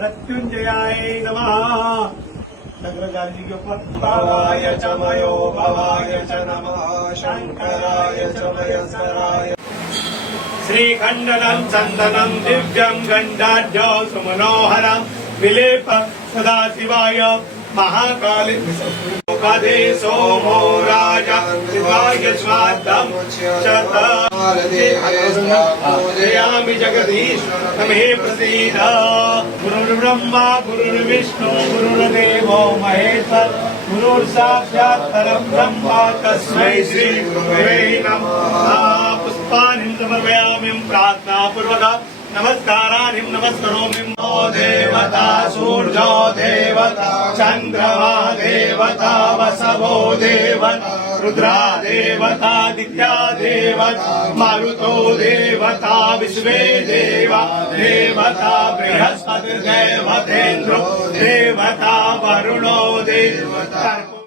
मृत्युंजयाय नमः। शंकराचार्य के ऊपर भवाय च मयो भवाय च नमः शंकराय च मयस्कराय। श्रीखण्डनं चन्दनं दिव्यं गण्डाढ्य सुमनोहरं विलेप सदाशिवाय महाकाली पदे सोमो राजा शिवाय स्वादं चयामि जगदीश तमे प्रसीद। गुरुर्ब्रह्मा गुरुर्विष्णु गुरुर्देवो महेश्वर गुरुर्साक्षात् परब्रह्म तस्मै श्री गुरवे नमः। पुष्पाणि समर्पयामि प्रार्थनापूर्वक नमस्काराणि नमस्करोमि। देवता सूर्यो देवता चन्द्रमा देवता वसवो देवता रुद्रा देवता दित्या देवता मारुतो देवता विश्वे देवा देवता बृहस्पतिर्देवतेन्द्रो देवता वरुणो देवता।